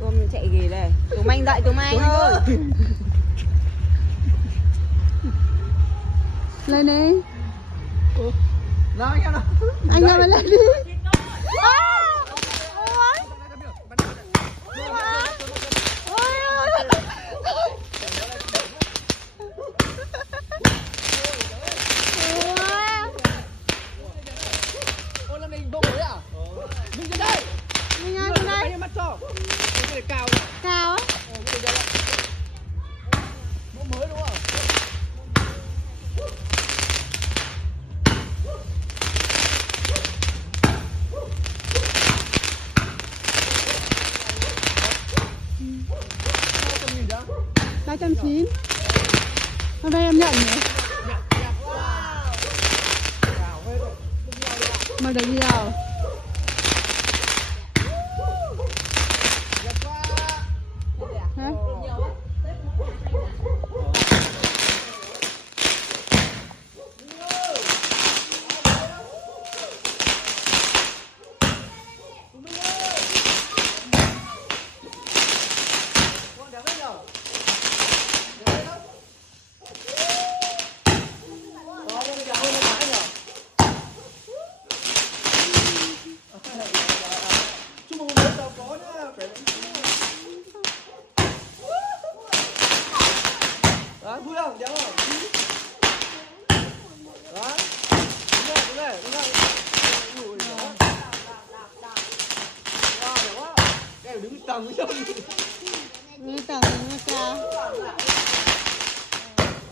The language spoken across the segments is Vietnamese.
Tôm chạy ghê đây. Tụi anh đợi tụi anh ơi. Lên đi. Nào anh em nào. Anh em lên đi. Ôi là mình bông đấy à? Mình trên đây. Mình ơi, bên đây. Mắt cho. Cái này cao. Cao á. Bông mới đúng không? Ba 390. Hôm nay em nhận nhỉ? Mà được nhiều. Hả? Đó, vui không? Đẹp không? Đó. Đúng rồi. Ui, đẹp quá. Wow, đẹp quá. Cái này đứng tầng với sông. Đứng tầng nó cao.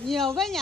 Nhiều vậy nhỉ?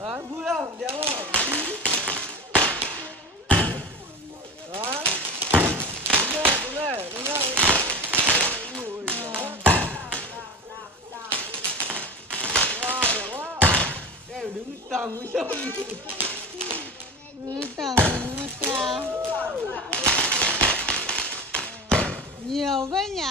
Đó, vui không? Đẹp không? Đó. Đúng rồi. Ui, đẹp quá. Wow, đẹp quá. Cái này đứng tầng với sông. Đứng tầng nó cao. Nhiều vậy nhỉ?